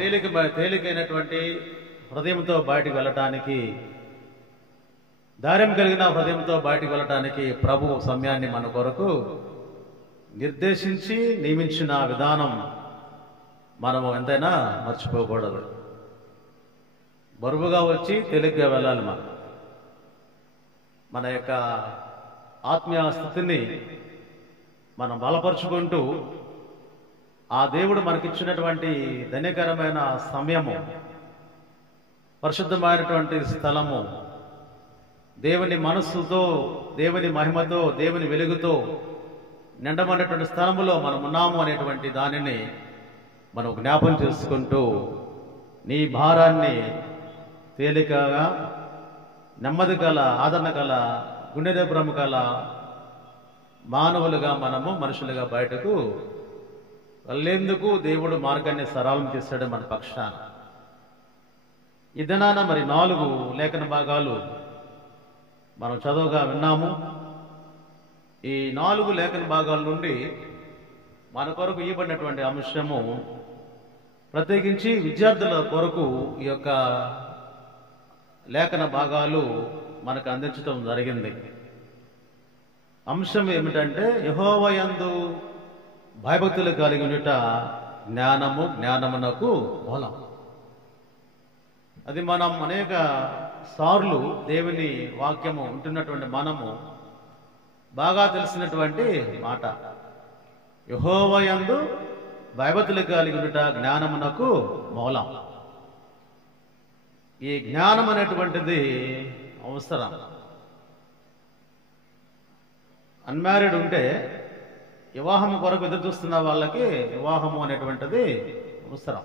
తేలికైనటువంటి హృదయంతో బయటికి వెళ్ళటానికి, ధైర్యం కలిగిన హృదయంతో బయటికి వెళ్ళటానికి ప్రభు సమయాన్ని మన కొరకు నిర్దేశించి నియమించిన విధానం మనము ఎంతైనా మర్చిపోకూడదు. బరువుగా వచ్చి తేలిగ్గా వెళ్ళాలి. మన యొక్క ఆత్మీయ స్థితిని మనం బలపరుచుకుంటూ ఆ దేవుడు మనకిచ్చినటువంటి ధన్యకరమైన సమయము, పరిశుద్ధమైనటువంటి స్థలము, దేవుని మనస్సుతో, దేవుని మహిమతో, దేవుని వెలుగుతో నిండమైనటువంటి స్థలములో మనం ఉన్నాము అనేటువంటి దానిని మనం జ్ఞాపం చేసుకుంటూ నీ భారాన్ని తేలికగా, నెమ్మది గల, ఆదరణ గల, గుండె నిబ్బరము గల మానవులుగా మనము మనుషులుగా బయటకు వెళ్ళేందుకు దేవుడు మార్గాన్ని సరళం చేశాడు మన పక్షాన. ఈ దినాన మరి 4 లేఖన భాగాలు మనం చదువుగా విన్నాము. ఈ 4 లేఖన భాగాల నుండి మన కొరకు ఇవ్వబడినటువంటి అంశము ప్రత్యేకించి విద్యార్థుల కొరకు ఈ యొక్క లేఖన భాగాలు మనకు అందించడం జరిగింది. అంశం ఏమిటంటే యెహోవాయందు భయభక్తులు కలిగి ఉండుట జ్ఞానము, జ్ఞానమునకు మూలం. అది మనం అనేక సార్లు దేవుని వాక్యము ఉంటున్నటువంటి మనము బాగా తెలిసినటువంటి మాట. యెహోవాయందు భయభక్తులు కలిగి ఉండుట జ్ఞానమునకు మూలం. ఈ జ్ఞానం అనేటువంటిది అవసరం. అన్మ్యారీడ్ ఉంటే వివాహం కొరకు ఎదురు చూస్తున్న వాళ్ళకి వివాహము అనేటువంటిది అవసరం.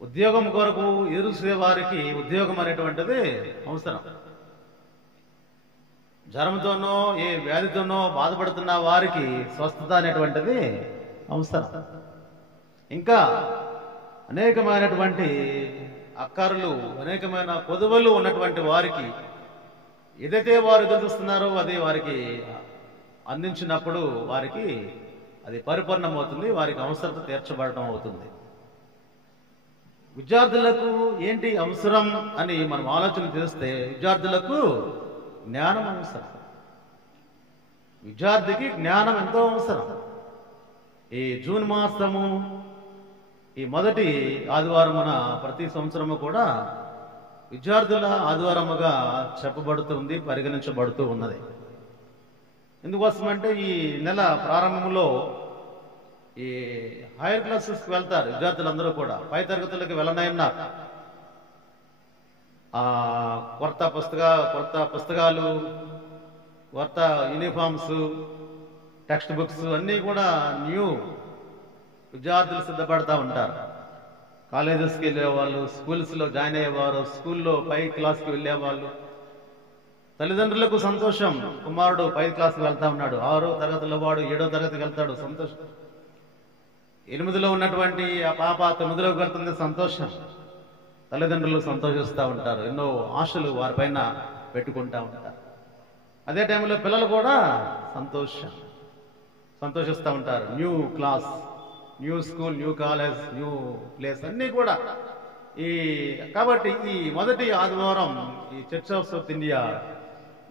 ఉద్యోగం కొరకు ఎదురు చూసే వారికి ఉద్యోగం అనేటువంటిది అవసరం. జ్వరంతోనో ఏ వ్యాధితోనో బాధపడుతున్న వారికి స్వస్థత అనేటువంటిది అవసరం. ఇంకా అనేకమైనటువంటి అక్కర్లు, అనేకమైన కొదువలు ఉన్నటువంటి వారికి ఏదైతే వారు ఎదురు చూస్తున్నారో అది వారికి అందించినప్పుడు వారికి అది పరిపూర్ణమవుతుంది, వారికి అవసరత తీర్చబడటం అవుతుంది. విద్యార్థులకు ఏంటి అవసరం అని మనం ఆలోచన చేస్తే విద్యార్థులకు జ్ఞానం అవసరం. విద్యార్థికి జ్ఞానం ఎంతో అవసరం. ఈ జూన్ మాసము ఈ మొదటి ఆదివారమున ప్రతి సంవత్సరము కూడా విద్యార్థుల ఆదివారముగా చెప్పబడుతుంది, పరిగణించబడుతూ ఉన్నది. ఎందుకోసమంటే ఈ నెల ప్రారంభంలో ఈ హైయర్ క్లాసెస్కి వెళ్తారు విద్యార్థులందరూ కూడా. పై తరగతులకు వెళ్ళనన్నారు. కొత్త పుస్తకాలు, కొత్త యూనిఫామ్స్, టెక్స్ట్ బుక్స్ అన్నీ కూడా న్యూ విద్యార్థులు సిద్ధపడతా ఉంటారు. కాలేజెస్కి వెళ్ళేవాళ్ళు, స్కూల్స్లో జాయిన్ అయ్యేవారు, స్కూల్లో పై క్లాస్కి వెళ్ళేవాళ్ళు. తల్లిదండ్రులకు సంతోషం, కుమారుడు 5వ క్లాస్కి వెళ్తా ఉన్నాడు, 6వ తరగతిలో వాడు 7వ తరగతికి వెళ్తాడు, సంతోషం. 8లో ఉన్నటువంటి ఆ పాప 9లోకి వెళ్తుంది, సంతోషం. తల్లిదండ్రులు సంతోషిస్తూ ఉంటారు, ఎన్నో ఆశలు వారిపైన పెట్టుకుంటా ఉంటారు. అదే టైంలో పిల్లలు కూడా సంతోషిస్తూ ఉంటారు. New class, new school, new college, new place అన్నీ కూడా. కాబట్టి ఈ మొదటి ఆదివారం ఈ చర్చ్ ఆఫ్ సౌత్ ఇండియా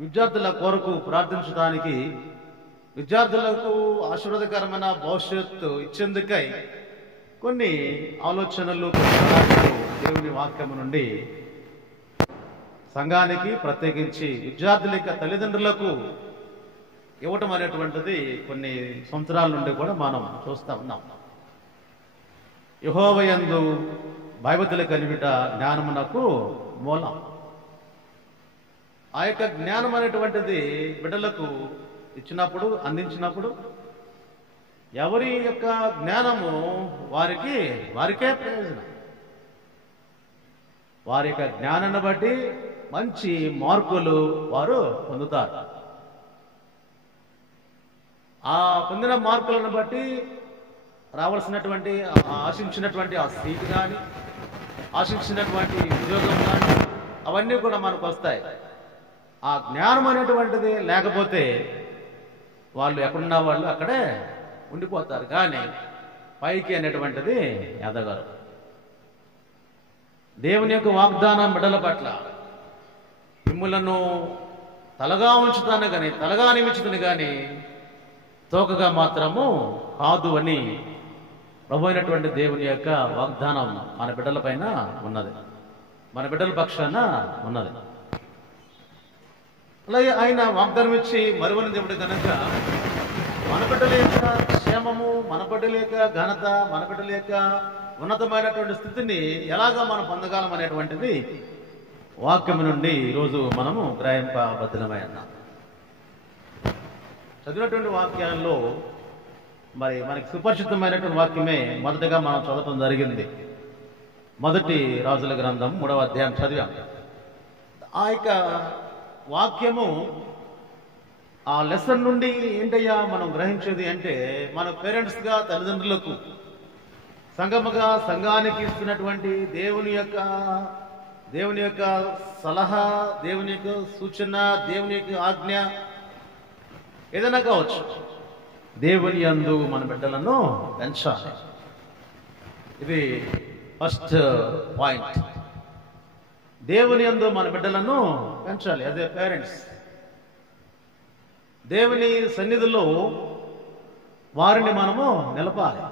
విద్యార్థుల కొరకు ప్రార్థించడానికి, విద్యార్థులకు ఆశీర్వాదకరమైన భవిష్యత్తు ఇచ్చేందుకై కొన్ని ఆలోచనలు, దేవుని వాక్యము నుండి సంఘానికి, ప్రత్యేకించి విద్యార్థుల యొక్క తల్లిదండ్రులకు ఇవ్వటం అనేటువంటిది కొన్ని సంవత్సరాల నుండి కూడా మనం చూస్తూ ఉన్నాం. యెహోవాయందు భయభక్తులు కలిగిట జ్ఞానమునకు మూలం. ఆ యొక్క జ్ఞానం అనేటువంటిది బిడ్డలకు ఇచ్చినప్పుడు, అందించినప్పుడు ఎవరి యొక్క జ్ఞానము వారికే ప్రయోజనం. వారి యొక్క జ్ఞానాన్ని బట్టి మంచి మార్కులు వారు పొందుతారు. ఆ పొందిన మార్కులను బట్టి రావాల్సినటువంటి, ఆశించినటువంటి ఆ సీట్ కానీ, ఆశించినటువంటి ఉద్యోగం కానీ అవన్నీ కూడా మనకు వస్తాయి. ఆ జ్ఞానం అనేటువంటిది లేకపోతే వాళ్ళు ఎక్కడున్న వాళ్ళు అక్కడే ఉండిపోతారు. కానీ పైకి అనేటువంటిది ఎదగరు. దేవుని యొక్క వాగ్దానం బిడ్డల పట్ల మిమ్ములను తలగా ఉంచుతాను కానీ, తలగా నిమిచుతాను కానీ తోకగా మాత్రము కాదు అని ప్రభు అయినటువంటి దేవుని యొక్క వాగ్దానం మన బిడ్డల పైన ఉన్నది, మన బిడ్డల పక్షాన ఉన్నది. అలాగే ఆయన వాగ్దానం ఇచ్చి మరువని దేవుడు కనుక మన బిడ్డల యొక్క క్షేమము, మన బిడ్డల యొక్క ఘనత, మన బిడ్డల యొక్క ఉన్నతమైనటువంటి స్థితిని ఎలాగా మనం పొందగలం అనేటువంటిది వాక్యము నుండి ఈరోజు మనము గ్రహింపబద్ధమై ఉన్నాం. చదివినటువంటి వాక్యాల్లో మరి మనకి సుపరిచితమైనటువంటి వాక్యమే మొదటగా మనం చదవటం జరిగింది. మొదటి రాజుల గ్రంథం 3వ అధ్యాయం చదివాం. ఆ యొక్క వాక్యము, ఆ లెసన్ నుండి ఏంటయ్యా మనం గ్రహించేది అంటే, మన పేరెంట్స్గా తల్లిదండ్రులకు, సంఘముగా సంఘానికి ఇస్తున్నటువంటి దేవుని యొక్క సలహా, దేవుని యొక్క సూచన, దేవుని యొక్క ఆజ్ఞ ఏదైనా కావచ్చు, దేవుని యందు మన బిడ్డలను పెంచాలి. ఇది ఫస్ట్ పాయింట్. దేవుని యందు మన బిడ్డలను పెంచాలి. అదే పేరెంట్స్. దేవుని సన్నిధిలో వారిని మనము నిలపాలి.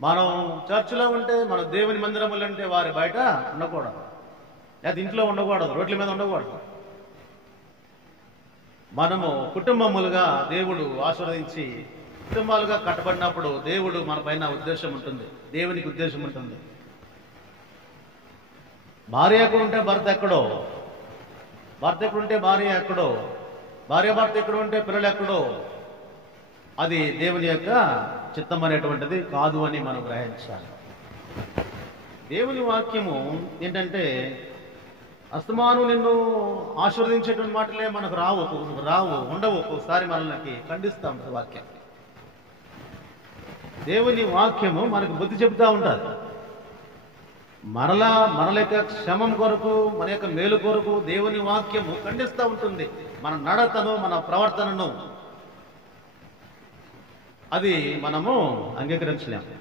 మనం చర్చిలో ఉంటే, మన దేవుని మందిరములు అంటే వారి బయట ఉండకూడదు, లేదా ఇంట్లో ఉండకూడదు, రోడ్ల మీద ఉండకూడదు. మనము కుటుంబములుగా దేవుడు ఆశీర్వదించి కుటుంబాలుగా కట్టబడినప్పుడు దేవుడు మన పైన ఉద్దేశం ఉంటుంది, దేవునికి ఉద్దేశం ఉంటుంది. భార్య ఎక్కడుంటే భర్త ఎక్కడో, భర్త ఎక్కడుంటే భార్య ఎక్కడో, భార్య భర్త ఎక్కడ ఉంటే పిల్లలు ఎక్కడో, అది దేవుని యొక్క చిత్తం అనేటువంటిది కాదు అని మనం గ్రహించాలి. దేవుని వాక్యము ఏంటంటే, అస్తమాను నిన్ను ఆశీర్వదించేటువంటి మాటలే మనకు ఉండవు. ఒక్కోసారి మనల్ని ఖండిస్తూ ఉంటుంది వాక్యం. దేవుని వాక్యము మనకు బుద్ధి చెబుతూ ఉంటుంది. మన యొక్క క్షమం కొరకు, మన యొక్క మేలు కొరకు దేవుని వాక్యము ఖండిస్తూ ఉంటుంది మన నడతను, మన ప్రవర్తనను. అది మనము అంగీకరించలేము.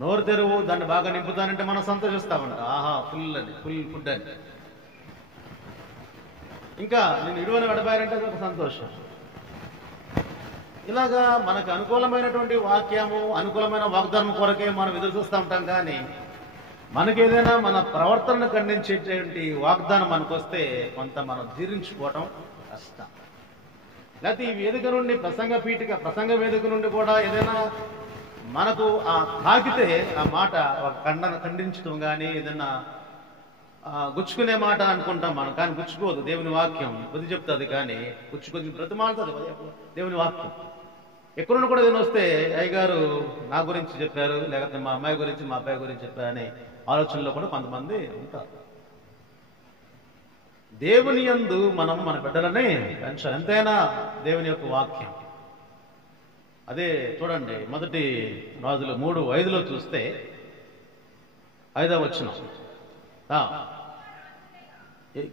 నోరు తెరువు, దాన్ని బాగా నింపుతానంటే మనం సంతోషిస్తామంట. ఆహా, ఫుల్ ఫుడ్ అని. ఇంకా నేను ఇడువని విడబారంటే అది ఒక సంతోషం. ఇలాగా మనకు అనుకూలమైనటువంటి వాక్యము, అనుకూలమైన వాగ్దానం కొరకే మనం ఎదురు చూస్తూ ఉంటాం. కానీ మనకేదైనా మన ప్రవర్తనను ఖండించేటువంటి వాగ్దానం మనకు వస్తే కొంత మనం జీర్ణించుకోవటం కష్టం. లేకపోతే ఈ వేదిక నుండి, ప్రసంగ వేదిక నుండి కూడా ఏదైనా మనకు ఆ తాకితే ఆ మాట ఖండించడం కానీ, ఏదైనా గుచ్చుకునే మాట అనుకుంటాం మనం, కానీ గుచ్చుకోదు. దేవుని వాక్యం బుద్ధి చెప్తుంది, కానీ గుచ్చుకొని బ్రతిమాలుతుంది దేవుని వాక్యం. ఎక్కడున్నా కూడా ఏదైనా వస్తే, అయ్యగారు నా గురించి చెప్పారు, లేకపోతే మా అమ్మాయి గురించి, మా అబ్బాయి గురించి చెప్పారనే ఆలోచనలో కూడా కొంతమంది ఉంటారు. దేవుని యందు మనం మన బిడ్డలని పెంచాలి. ఎంతైనా దేవుని యొక్క వాక్యం. అదే చూడండి, మొదటి రాజులు 3:5 చూస్తే 5వ వచనం,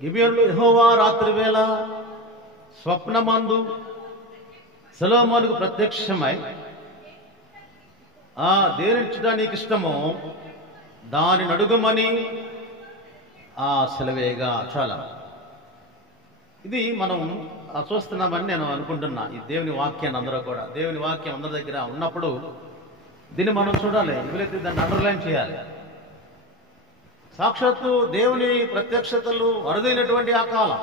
గిబియోనులో యెహోవా రాత్రి వేళ స్వప్నమందు సొలొమోనుకు ప్రత్యక్షమై, దేనిచ్చుట నీకు ఇష్టమో దానిని అడుగుమని సెలవేగా. చాలా ఇది మనం చూస్తున్నామని నేను అనుకుంటున్నా. ఈ దేవుని వాక్యాన్ని అందరూ కూడా, దేవుని వాక్యం అందరి దగ్గర ఉన్నప్పుడు దీన్ని మనం చూడాలి, వీలైతే దాన్ని అండర్లైన్ చేయాలి. సాక్షాత్తు దేవుని ప్రత్యక్షతలు అరుదైనటువంటి ఆ కాలం,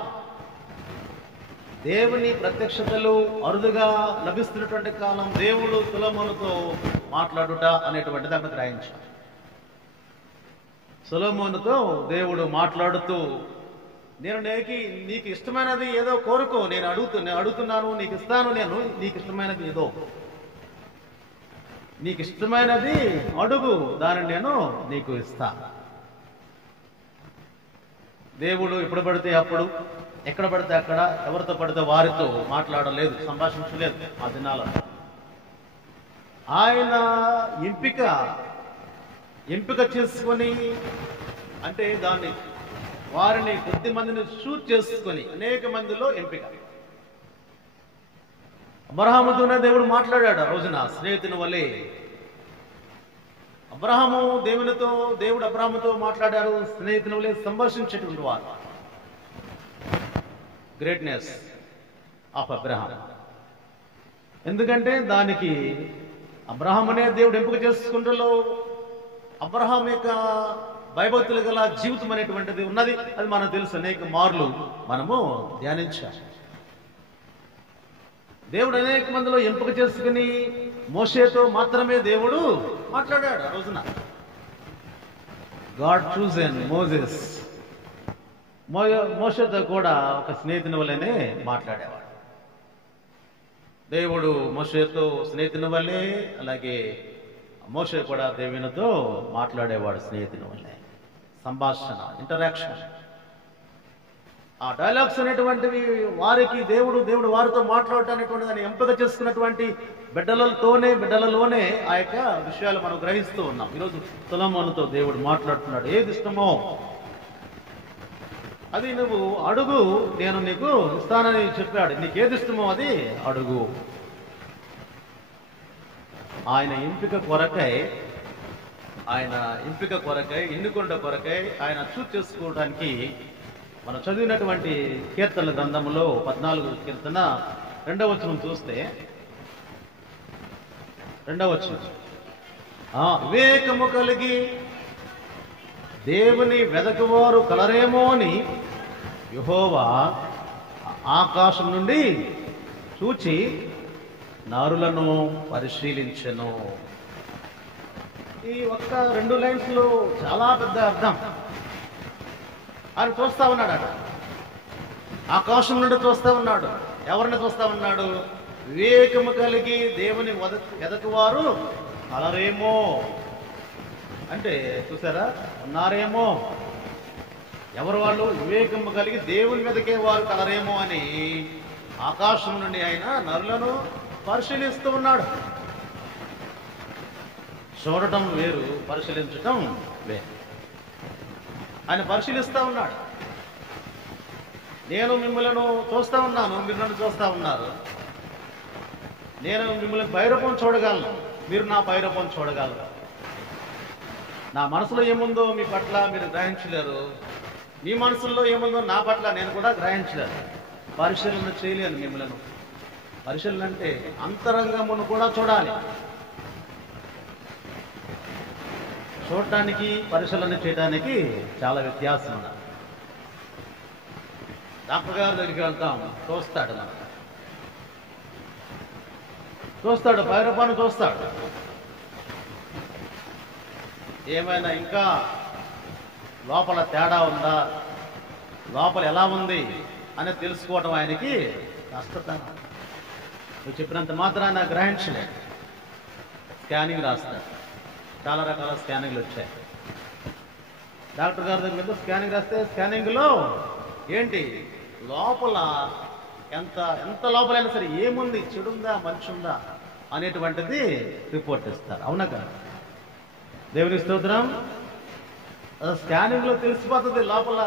దేవుని ప్రత్యక్షతలు అరుదుగా లభిస్తున్నటువంటి కాలం, దేవుడు సొలొమోనుతో మాట్లాడుట అనేటువంటిది అక్కడ గ్రహించాలి. సొలొమోనుతో దేవుడు మాట్లాడుతూ, నేను నీకు ఇష్టమైనది ఏదో కోరుకో, నేను అడుగుతున్నాను, నీకు ఇస్తాను, నేను నీకు ఇష్టమైనది ఏదో, నీకు ఇష్టమైనది అడుగు, దానిని నేను నీకు ఇస్తా. దేవుడు ఎప్పుడు పడితే అప్పుడు, ఎక్కడ పడితే అక్కడ, ఎవరితో పడితే వారితో మాట్లాడలేదు, సంభాషించలేదు. ఆ దినాలలో ఆయన ఎంపిక చేసుకొని, అంటే వారిని కొద్ది మందిని చూజ్ చేసుకొని అనేక మందిలో ఎంపిక. అబ్రహాముతోనే దేవుడు మాట్లాడాడు ఆ రోజున స్నేహితుని వలె. అబ్రహాము దేవుడు అబ్రహాముతో మాట్లాడారు స్నేహితుని వలె సంభాషించేటువంటి వారు. Greatness of Abraham. ఎందుకంటే దానికి అబ్రహాం అనే దేవుడు ఎంపిక చేసుకుంటలో అబ్రహాం యొక్క భయభక్తులు గల జీవితం అనేటువంటిది ఉన్నది. అది మనకు తెలుసు, అనేక మార్లు మనము ధ్యానించాం. దేవుడు అనేక మందిలో ఎంపిక చేసుకుని మోషేతో మాత్రమే దేవుడు మాట్లాడాడు ఆ రోజున. God chosen Moses. మోషేతో కూడా ఒక స్నేహితుని వల్లనే మాట్లాడేవాడు దేవుడు. మోషేతో స్నేహితుని వల్లే, అలాగే మోషే కూడా దేవునితో మాట్లాడేవాడు స్నేహితుని వల్లే. సంభాషణ, ఇంటరాక్షన్, ఆ డైలాగ్స్ అనేటువంటివి వారికి దేవుడు వారితో మాట్లాడటం అనేటువంటి దాన్ని ఎంపిక చేసుకున్నటువంటి బిడ్డలలోనే ఆ యొక్క విషయాలు మనం గ్రహిస్తూ ఉన్నాం. ఈరోజు సొలొమోనుతో దేవుడు మాట్లాడుతున్నాడు. ఏది ఇష్టమో అది నువ్వు అడుగు, నేను నీకు ఇస్తానని చెప్పాడు. నీకేది ఇష్టమో అది అడుగు. ఆయన ఎంపిక కొరకై ఎన్నుకొండ కొరకై ఆయన చూస్ చేసుకోవడానికి మనం చదివినటువంటి కీర్తనల గ్రంథంలో 14వ కీర్తన 2వ వచనం చూస్తే, 2వ వచనం, వివేకము కలిగి దేవుని వెదకువారు కలరేమో అని యెహోవా ఆకాశం నుండి చూచి నరులను పరిశీలించెను. ఈ ఒక్క 2 లైన్స్ లో చాలా పెద్ద అర్థం. ఆయన చూస్తా ఉన్నాడు, ఆకాశం నుండి చూస్తా ఉన్నాడు. ఎవరిని చూస్తా ఉన్నాడు? వివేకము కలిగి దేవుని వెదకువారు కలరేమో అంటే, చూసారా, ఉన్నారేమో. ఎవరు వాళ్ళు? వివేకము కలిగి దేవుని వెదకే వారు కలరేమో అని ఆకాశం నుండి ఆయన నరులను పరిశీలిస్తూ ఉన్నాడు. చూడటం వేరు, పరిశీలించటం వేరు. ఆయన పరిశీలిస్తూ ఉన్నాడు. నేను మిమ్మల్ని చూస్తూ ఉన్నాను, మీరు నన్ను చూస్తూ ఉన్నారు. నేను మిమ్మల్ని పైరూపం చూడగలను, మీరు నా పైరూపం చూడగలరు. నా మనసులో ఏముందో మీ పట్ల మీరు గ్రహించలేరు, మీ మనసులో ఏముందో నా పట్ల నేను కూడా గ్రహించలేను. పరిశీలన చేయలేను మిమ్మల్ని. పరిశీలన అంటే అంతరంగమును కూడా చూడాలి. చూడటానికి పరిశీలన చేయడానికి చాలా వ్యత్యాసం ఉన్నది. డాక్టర్ గారి దగ్గరికి వెళ్తాం, చూస్తాడు, పైరూపాన్ని చూస్తాడు. ఏమైనా ఇంకా లోపల తేడా ఉందా, లోపల ఎలా ఉంది అనేది తెలుసుకోవటం ఆయనకి కష్టతరం. నువ్వు చెప్పినంత మాత్రాన గ్రహించలేదు. స్కానింగ్ రాస్తాడు, చాలా రకాల స్కానింగ్లు వచ్చాయి. డాక్టర్ గారి దగ్గర మీద స్కానింగ్ రాస్తే స్కానింగ్లో ఏంటి లోపల ఎంత లోపలైనా సరే ఏముంది, చెడుందా మంచి ఉందా అనేటువంటిది రిపోర్ట్ ఇస్తారు. అవునా కదా? దేవుని స్తోత్రం. స్కానింగ్లో తెలిసిపోతుంది లోపల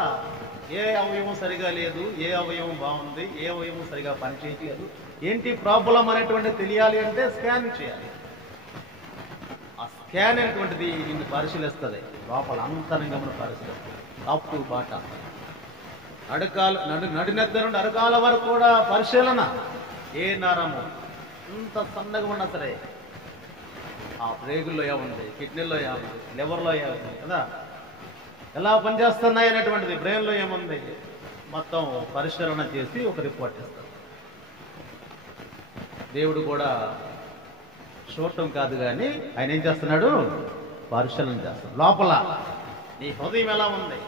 ఏ అవయవం సరిగా లేదు, ఏ అవయవం బాగుంది, ఏ అవయవం సరిగా పనిచేయట్లేదు, ఏంటి ప్రాబ్లం అనేటువంటిది తెలియాలి అంటే స్కాన్ చేయాలి. ఆ స్కాన్ అనేటువంటిది నిన్ను పరిశీలిస్తుంది, లోపల అంతరంగమును పరిశీలిస్తుంది. టాప్ టు బాటమ్, నడినెత్త నుండి అరకాల వరకు కూడా పరిశీలన. ఏ నరము ఎంత సన్నగా ఉన్నా సరే ఆ రేగుల్లో ఏముంది, కిడ్నీలో ఏముంది, లివర్లో ఏముంది కదా, ఎలా పనిచేస్తున్నాయి అనేటువంటిది, బ్రెయిన్లో ఏముంది, మొత్తం పరిశీలన చేసి ఒక రిపోర్ట్ ఇస్తారు. దేవుడు కూడా చూడటం కాదు కానీ ఆయన ఏం చేస్తున్నాడు? పరిశీలన చేస్తాడు. లోపల నీ హృదయం ఎలా ఉంది,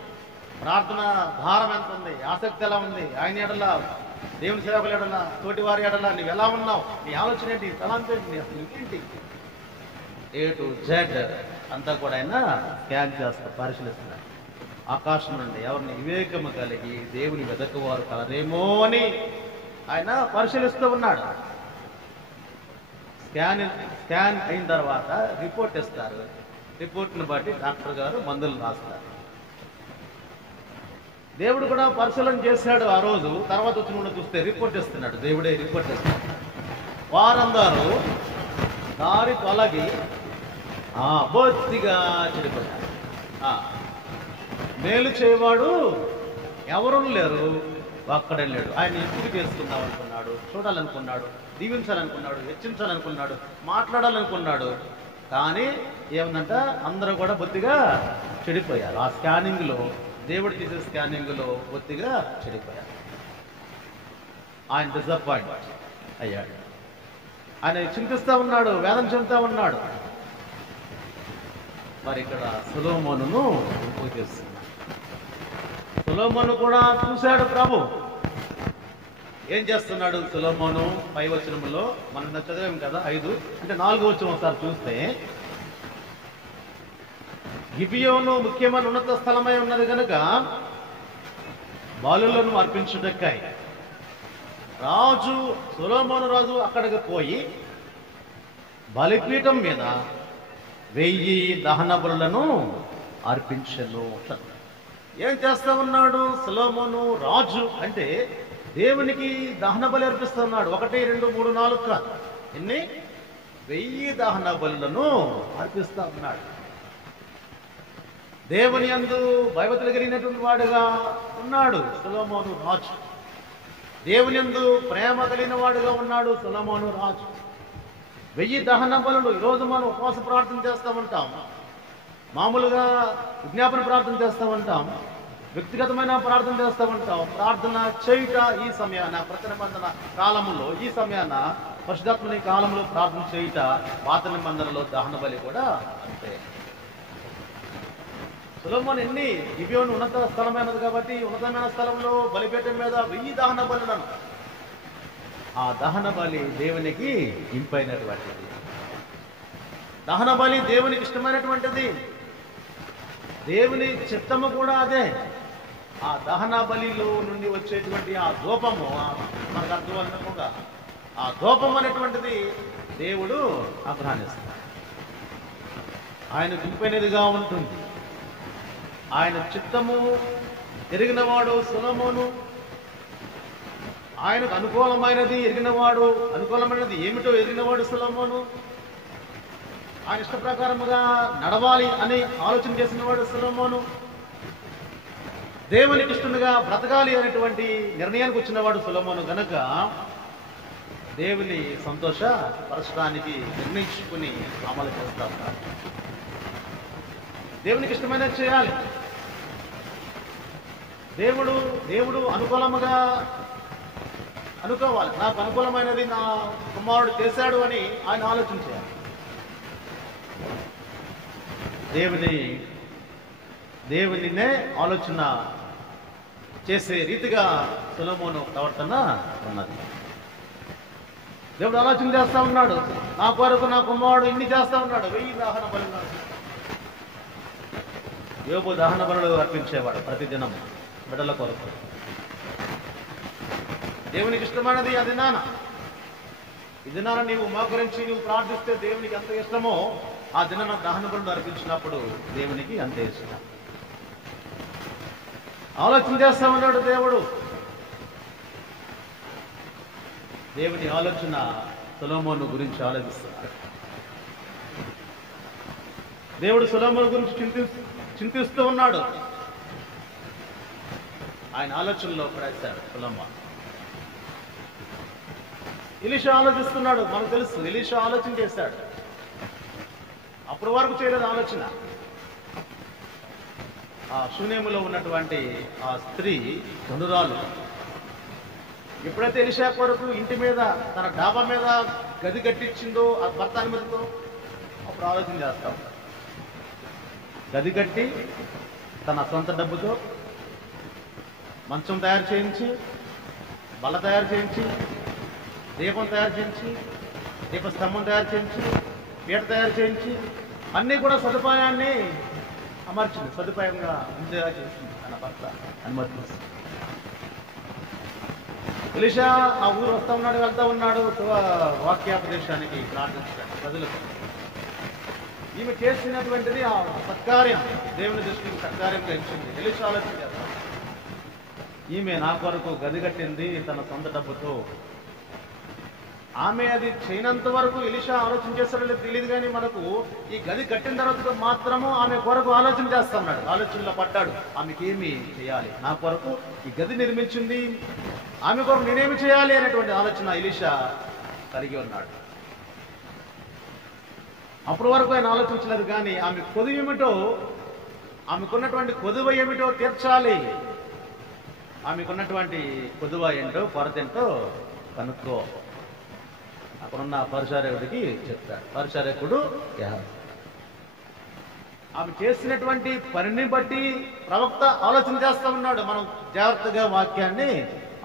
ప్రార్థన భారం ఎంత ఉంది, ఆసక్తి ఎలా ఉంది, ఆయన ఎడల, దేవుని సేవకుల ఎడల, తోటి వారి ఎడల నువ్వు ఎలా ఉన్నావు, నీ ఆలోచన ఏంటి, తలంపు ఏంటి, అసలు ఇంకేంటి, ఏ టు జెడ్ అంతా కూడా ఆయన స్కాన్ చేస్తారు, పరిశీలిస్తున్నారు. ఆకాశం నుండి ఎవరిని వివేకము కలిగి దేవుని వెదకువారు కలరేమో అని ఆయన పరిశీలిస్తూ ఉన్నాడు. స్కాన్ అయిన తర్వాత రిపోర్ట్ ఇస్తారు. రిపోర్ట్ని బట్టి డాక్టర్ గారు మందులు రాస్తారు. దేవుడు కూడా పరిశీలన చేశాడు ఆ రోజు. తర్వాత వచ్చిన చూస్తే రిపోర్ట్ ఇస్తున్నాడు, దేవుడే రిపోర్ట్ ఇస్తున్నాడు. వారందరూ దారి తొలగి బొత్తిగా చెడిపోయారు. మేలు చేయవాడు ఎవరూ లేరు, ఒక్కడే లేడు. ఆయన ఎప్పుడు చేసుకుందాం అనుకున్నాడు, చూడాలనుకున్నాడు, దీవించాలనుకున్నాడు, హెచ్చించాలనుకున్నాడు, మాట్లాడాలనుకున్నాడు. కానీ ఏమందంట, అందరూ కూడా బొత్తిగా చెడిపోయారు. ఆ స్కానింగ్లో, దేవుడు చేసే స్కానింగ్లో బొత్తిగా చెడిపోయారు. ఆయన డిసప్పాయింట్ అయ్యాడు. ఆయన చింతిస్తూ ఉన్నాడు, వేదన చెందుతూ ఉన్నాడు. మరి ఇక్కడ సొలొమోనును ఉపయోగిస్తున్నాడు. సొలొమోను కూడా చూశాడు ప్రభు. ఏం చేస్తున్నాడు సొలొమోను? 5వ వచనంలో మనం చదివాం కదా, 5 అంటే 4వ వచనం ఒకసారి చూస్తే, గిబియోను ముఖ్యమైన ఉన్నత స్థలమై ఉన్నది కనుక బలులను అర్పించుటకై రాజు సొలొమోను రాజు అక్కడికి పోయి బలిపీఠం మీద 1000 దహన బలులను అర్పించెను. ఏం చేస్తా ఉన్నాడు సొలొమోను రాజు అంటే? దేవునికి దహన బలి అర్పిస్తున్నాడు. 1, 2, 3, 4 కాదు, ఎన్ని 1000 దహన బలులను అర్పిస్తా ఉన్నాడు. దేవుని యందు భయభక్తులు కలిగినటువంటి వాడుగా ఉన్నాడు సొలొమోను రాజు. దేవుని యందు ప్రేమ కలిగిన వాడుగా ఉన్నాడు సొలొమోను రాజు. 1000 దహన బలులు. ఈరోజు మనం ఉపవాస ప్రార్థన చేస్తూ ఉంటాం, మామూలుగా విజ్ఞాపన ప్రార్థన చేస్తూ ఉంటాం, వ్యక్తిగతమైన ప్రార్థన చేస్తూ ఉంటాం. ప్రార్థన చేయుట ఈ సమయాన, ప్రతి నిబంధన కాలంలో ఈ సమయాన, పరిశుద్ధాత్మని కాలంలో ప్రార్థన చేయుట, పాత నిబంధనలో దహన బలి కూడా అంతే. సొలొమోను గిబియోను ఉన్నత స్థలమైనది కాబట్టి ఉన్నతమైన స్థలంలో బలిపీఠం మీద 1000 దహన బలులను. ఆ దహన బలి దేవునికి ఇంపైనటువంటిది. దహన బలి దేవునికి ఇష్టమైనటువంటిది. దేవుని చిత్తము కూడా అదే. ఆ దహన బలిలో నుండి వచ్చేటువంటి ఆ ధూపము, మనకు అర్థవంతంగా ఆ ధూపం అనేటువంటిది దేవుడు ఆగ్రహిస్తాడు. ఆయనకు ఇంపైనదిగా ఉంటుంది. ఆయన చిత్తము ఎరిగినవాడు సొలొమోను. ఆయనకు అనుకూలమైనది ఎరిగినవాడు, అనుకూలమైనది ఏమిటో ఎరిగినవాడు సొలొమోను. ఆయన ఇష్ట ప్రకారముగా నడవాలి అని ఆలోచన చేసినవాడు సొలొమోను. దేవునికి ఇష్టంగా బ్రతకాలి అనేటువంటి నిర్ణయానికి వచ్చినవాడు సొలొమోను. గనక దేవుని సంతోషపరచడానికి నిర్ణయించుకుని అమలు చేస్తా ఉంటాడు. దేవునికి ఇష్టమైనది చేయాలి. దేవుడు అనుకూలముగా అనుకోవాలి. నాకు అనుకూలమైనది నా కుమారుడు చేశాడు అని ఆయన ఆలోచన చేయాలి. దేవునినే ఆలోచన చేసే రీతిగా సొలొమోను ప్రవర్తన ఉన్నది. దేవుడు ఆలోచన చేస్తా ఉన్నాడు, నా కొరకు నా కుమారుడు ఇన్ని చేస్తా ఉన్నాడు. 1000 దహన బలులు. యోబు దహన బలులు అర్పించేవాడు ప్రతిదినం బిడ్డల కొరకు. దేవునికి ఇష్టమైనది అది నాన్న. ఈ దినాన నీవు మోకరించి నువ్వు ప్రార్థిస్తే దేవునికి ఎంత ఇష్టమో ఆ దినాన దహన బలులు అర్పించినప్పుడు దేవునికి అంతే ఇష్టం. ఆలోచన చేస్తా ఉన్నాడు దేవుడు. దేవుని ఆలోచన సొలొమోను గురించి ఆలోచిస్తున్నాడు. దేవుడు సొలొమోను గురించి చింతిస్తూ ఉన్నాడు. ఆయన ఆలోచనలో పడేశాడు సొలొమోను. ఎలీషా ఆలోచిస్తున్నాడు. మనకు తెలుసు ఎలీషా ఆలోచన చేశాడు. అప్పటి వరకు చేయలేదు ఆలోచన. ఆ షూనేములో ఉన్నటువంటి ఆ స్త్రీ ధనురాలు ఎప్పుడైతే ఎలీషా కొరకు ఇంటి మీద, తన డాబా మీద గది కట్టించిందో ఆ భర్త అనుమతితో, అప్పుడు ఆలోచన చేస్తాం. గది కట్టి తన సొంత డబ్బుతో మంచం తయారు చేయించి, బల్ల తయారు చేయించి, దీపం తయారు చేయించి, దీపస్తంభం తయారు చేయించి, పీట తయారు చేయించి, అన్నీ కూడా సదుపాయాన్ని అమర్చింది. సదుపాయంగా ఉండేలా చేసింది తన భర్త అనుమతిస్తుంది. ఎలీషా ఆ ఊరు వస్తా ఉన్నాడు, వెళ్తా ఉన్నాడు వాక్యాపదేశానికి ప్రార్థించడానికి ప్రజలకు. ఈమె చేసినటువంటిది ఆ సత్కార్యం, దేవుని దృష్టికి సత్కార్యంగా ఇచ్చింది. ఎలీషా ఆలోచన చేస్తాం, ఈమె నా కొరకు గది కట్టింది తన సొంత డబ్బుతో. ఆమె అది చేయనంత వరకు ఎలీషా ఆలోచన చేస్తాడో లేదో తెలియదు, కానీ మనకు ఈ గది కట్టిన తర్వాత మాత్రము ఆమె కొరకు ఆలోచన చేస్తా ఉన్నాడు. ఆలోచనలో పడ్డాడు, ఆమెకి ఏమి చేయాలి, నా కొరకు ఈ గది నిర్మించింది, ఆమె కొరకు నేనేమి చేయాలి అనేటువంటి ఆలోచన ఎలీషా కలిగి ఉన్నాడు. అప్పటి వరకు ఆయన ఆలోచించలేదు, కానీ ఆమె కొదువు ఏమిటో, ఆమెకున్నటువంటి కొదువ ఏమిటో తీర్చాలి, ఆమెకున్నటువంటి కొదువ ఏంటో కొరత ఏంటో కనుక్కో అక్కడున్న పరిచారకుడికి చెప్తాడు. పరిచారకుడు ఆమె చేసినటువంటి పనిని బట్టి ప్రవక్త ఆలోచన చేస్తూ ఉన్నాడు. మనం జాగ్రత్తగా వాక్యాన్ని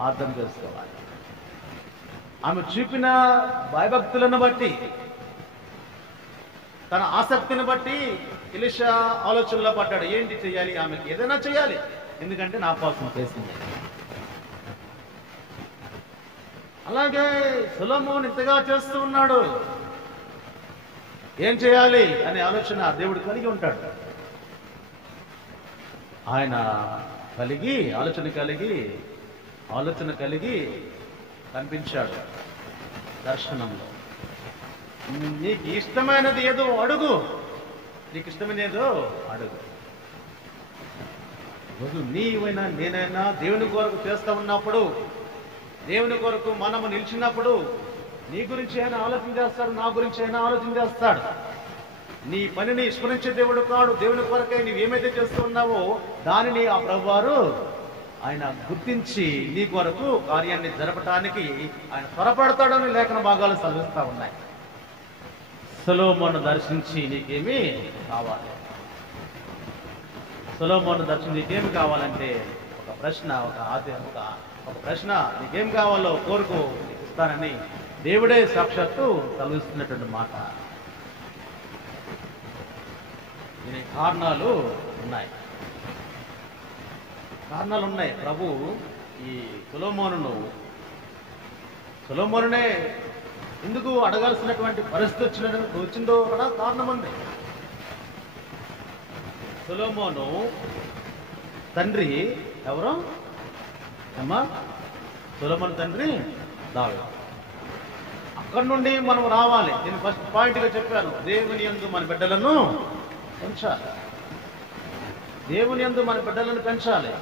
అర్థం చేసుకోవాలి. ఆమె చూపిన భయభక్తులను బట్టి, తన ఆసక్తిని బట్టి ఎలీషా ఆలోచనలో పడ్డాడు. ఏంటి చేయాలి, ఆమెకి ఏదైనా చేయాలి, ఎందుకంటే నా కోసం చేసింది. అలాగే సొలొమోను ఇంతగా చేస్తూ ఉన్నాడు. ఏం చేయాలి అనే ఆలోచన దేవుడు కలిగి ఉంటాడు. ఆయన ఆలోచన కలిగి కనిపించాడు దర్శనంలో. నీకు ఇష్టమైనది ఏదో అడుగు, నీకు ఇష్టమైనది ఏదో అడుగు. నీవైనా నేనైనా దేవుని కొరకు చేస్తూ ఉన్నప్పుడు, దేవుని కొరకు మనము నిలిచినప్పుడు నీ గురించి అయినా ఆలోచన చేస్తాడు, నా గురించి అయినా ఆలోచన చేస్తాడు. నీ పనిని విస్మరించే దేవుడు కాడు. దేవుని కొరకై నీవేమైతే చేస్తూ ఉన్నావో దానిని ఆ ప్రభువారు ఆయన గుర్తించి నీ కొరకు కార్యాన్ని జరపటానికి ఆయన త్వరపడతాడని లేఖన భాగాలు చదివిస్తూ ఉన్నాయి. సొలొమోను దర్శించి నీకేమి కావాలి, సొలొమోను దర్శించి నీకేమి కావాలంటే ఒక ప్రశ్న, నీకేం కావాలో కోరుకో, నీకు ఇస్తానని దేవుడే సాక్షాత్తు తలవిస్తున్నటువంటి మాట. దీనికి కారణాలు ఉన్నాయి. ప్రభు ఈ సొలొమోనునే ఎందుకు అడగాల్సినటువంటి పరిస్థితి వచ్చిందో కూడా కారణం ఉంది. సొలొమోను తండ్రి ఎవరు అమ్మా? సొలొమోను తండ్రి దావీదు. అక్కడి నుండి మనం రావాలి. నేను ఫస్ట్ పాయింట్గా చెప్పాను, దేవుని యందు మన బిడ్డలను పెంచాలి. దేవుని యందు మన బిడ్డలను పెంచాలి.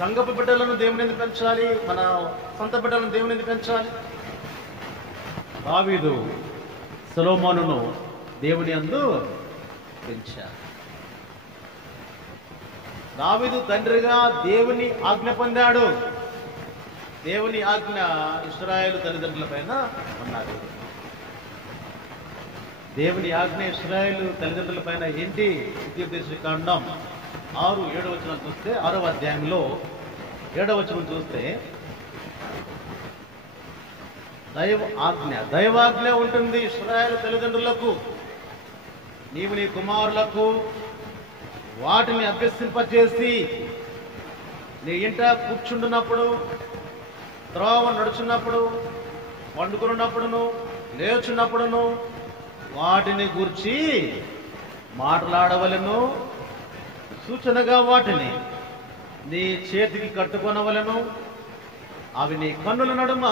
సంఘపు బిడ్డలను దేవుని యందు పెంచాలి, మన సొంత బిడ్డలను దేవుని యందు పెంచాలి. దావీదు సొలొమోనును దేవుని యందు పెంచాలి. దావీదు తండ్రిగా దేవుని ఆజ్ఞ పొందాడు. దేవుని ఆజ్ఞ ఇశ్రాయేలు తల్లిదండ్రుల పైన ఉన్నది. దేవుని ఆజ్ఞ ఇశ్రాయేలు తల్లిదండ్రుల పైన ఏంటి? ద్వితీయోపదేశకాండం 6-7 వచనం చూస్తే, 6వ అధ్యాయంలో 7వ వచనం చూస్తే దైవాజ్ఞ ఉంటుంది ఇశ్రాయేలు తల్లిదండ్రులకు. నీవు నీ కుమారులకు వాటిని అభ్యసింపచేసి నీ ఇంట కూర్చుంటున్నప్పుడు, త్రోవ నడుచున్నప్పుడు, పండుకున్నప్పుడును, లేచున్నప్పుడును వాటిని గూర్చి మాట్లాడవలను. సూచనగా వాటిని నీ చేతికి కట్టుకొనవలను. అవి నీ కన్నుల నడుమ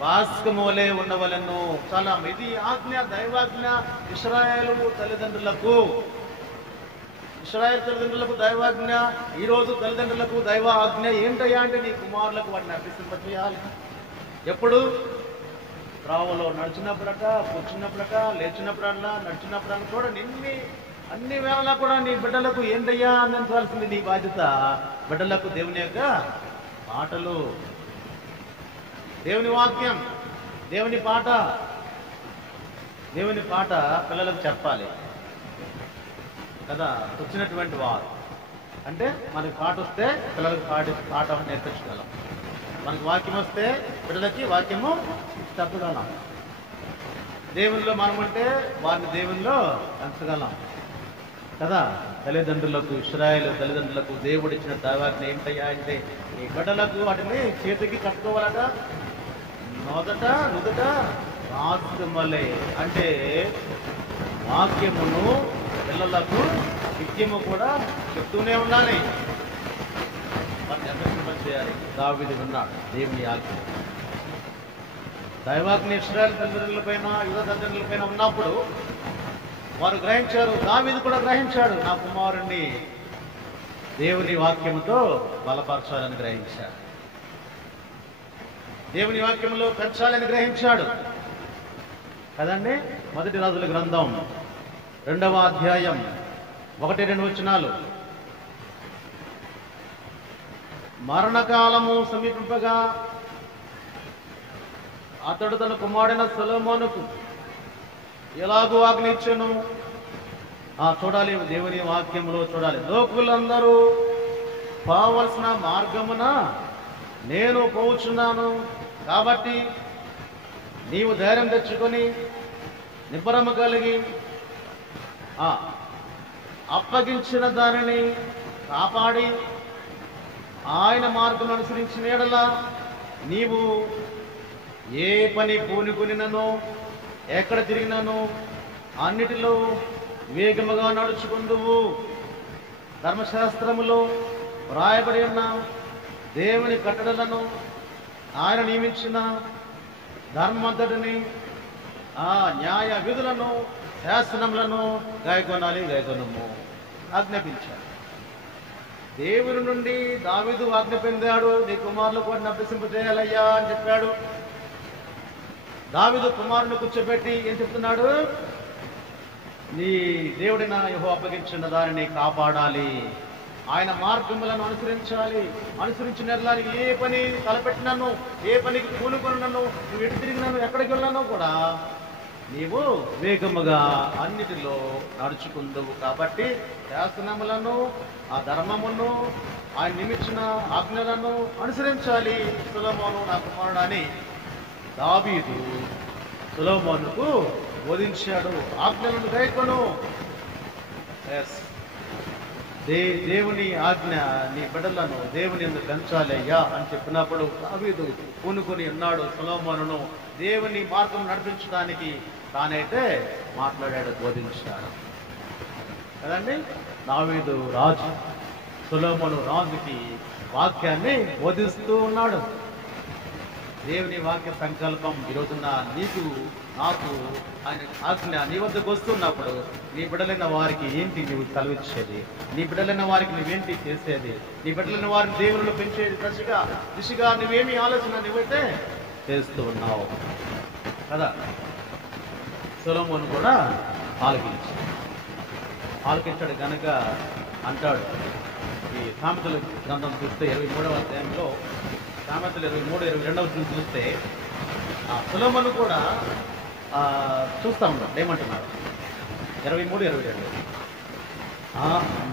భాస్కము వలె ఉండవలను. చాలా ఇది ఆజ్ఞ, దైవాజ్ఞ ఇశ్రాయేలు తల్లిదండ్రులకు. దైవాజ్ఞ. ఈరోజు తల్లిదండ్రులకు దైవ ఆజ్ఞ ఏంటయ్యా అంటే నీ కుమారులకు వాటిని అభ్యసింపచేయాలి. ఎప్పుడు? త్రావలో నడిచినప్పుడట, కూర్చున్నప్పుడట, లేచినప్పుడల్లా, నడిచినప్పుడల్లా కూడా అన్ని వేళలా కూడా నీ బిడ్డలకు ఏంటయ్యా అందించాల్సింది నీ బాధ్యత. బిడ్డలకు దేవుని యొక్క మాటలు, దేవుని వాక్యం, దేవుని పాట పిల్లలకు చెప్పాలి కదా. వచ్చినటువంటి వారు అంటే మనకి పాట వస్తే పిల్లలకు పాట నేర్పించగలం. మనకి వాక్యం వస్తే బిడ్డలకి వాక్యము చెప్పగలం. దేవునిలో మనమంటే వారిని దేవునిలో పెంచగలం కదా. ఇశ్రాయేలు తల్లిదండ్రులకు దేవుడు ఇచ్చిన దైవాజ్ఞ ఏంటయ్యా అంటే ఈ బిడ్డలకు వాటిని చేతికి కట్టుకోవాలట, నుదుట రాసుమలే. అంటే వాక్యమును పిల్లలకు నిత్యము కూడా చెప్తూనే ఉండాలి. వాటిని అభ్యసింప చేయాలి. దావీదు ఉన్నాడు దేవుని ఆజ్ఞ. దైవాగ్ని ఇశ్రాయేలు తల్లిదండ్రులపైన యూదా తల్లిదండ్రులపైన ఉన్నప్పుడు వారు గ్రహించారు, దావీదు కూడా గ్రహించాడు, నా కుమారుణ్ణి దేవుని వాక్యముతో బలపరచాలని గ్రహించాడు, దేవుని వాక్యంలో పెంచాలని గ్రహించాడు కదండి. మొదటి రాజుల గ్రంథం 2వ అధ్యాయం 1-2 వచనాలు. మరణకాలము సమీపింపగా అతడు తన కుమారుడైన సొలొమోనుకు ఎలాగూ ఆజ్ఞ ఇచ్చెను. చూడాలి, దేవుని వాక్యంలో చూడాలి. లోకులందరూ పోవలసిన మార్గమున నేను పోవుచున్నాను, కాబట్టి నీవు ధైర్యం తెచ్చుకొని నిబ్బరము కలిగి అప్పగించిన దానిని కాపాడి ఆయన మార్గం అనుసరించిన యెడల నీవు ఏ పని పూనుకొనినను ఎక్కడ తిరిగినను అన్నిటిలో వేగముగా నడుచుకుందువు. ధర్మశాస్త్రములో వ్రాయబడి ఉన్న దేవుని కట్టడలను ఆయన నియమించిన ధర్మంతటిని న్యాయ విధులను శాసనములను గాయకొనము ఆజ్ఞాపించాడు. దేవుని నుండి దావీదు ఆజ్ఞ పొందాడు, నీ కుమారులకు వాటిని అభ్యసింపజేయాలయ్యా అని చెప్పాడు. దావీదు కుమారుని కూర్చోబెట్టి ఏం చెప్తున్నాడు? నీ దేవుడిన యెహోవా అప్పగించిన దానిని కాపాడాలి, ఆయన మార్గములను అనుసరించాలి, అనుసరించిన ఏ పని తలపెట్టినాను, ఏ పనికి పూనుకొనినను, నువ్వు ఎటు తిరిగినాను, ఎక్కడికి వెళ్ళానో కూడా నీవు వేగముగా అన్నిటిలో నడుచుకుందువు. కాబట్టి శాసనములను ఆ ధర్మమును ఆయన నియమించిన ఆజ్ఞలను అనుసరించాలి సొలొమోను నా కుమారుడు అని దావీదు సొలొమోనుకు బోధించాడు. ఆజ్ఞలను గైకొను. దేవుని ఆజ్ఞ నీ బిడ్డలను దేవుని ఎందుకు పెంచాలి అయ్యా అని చెప్పినప్పుడు దావీదు పూనుకొని ఉన్నాడు. సొలొమోనును దేవుని మార్గం నడిపించడానికి తానైతే మాట్లాడాడు, బోధించాడు కదండి. దావీదు రాజు, సొలొమోను రాజుకి వాక్యాన్ని బోధిస్తూ ఉన్నాడు. దేవుని వాక్య సంకల్పం ఈరోజున నీకు నాకు ఆయన ఆజ్ఞ నీ వద్దకు వస్తున్నప్పుడు నీ బిడ్డలైన వారికి ఏంటి నువ్వు సెలవిచ్చేది, నీ బిడ్డలైన వారికి నువ్వేంటి చేసేది, నీ బిడ్డలైన వారిని దేవుళ్ళు పెంచేది దిశగా నువ్వేమి ఆలోచన నువ్వైతే చేస్తూ ఉన్నావు కదా. సొలొమోను కూడా ఆలకించాడు కనుక అంటాడు. ఈ సామెతల గ్రంథం చూస్తే 23వ అధ్యాయంలో సామెతలు 23-22 చూస్తే సొలొమోను కూడా చూస్తూ ఉన్నాడు. ఏమంటున్నాడు 23-22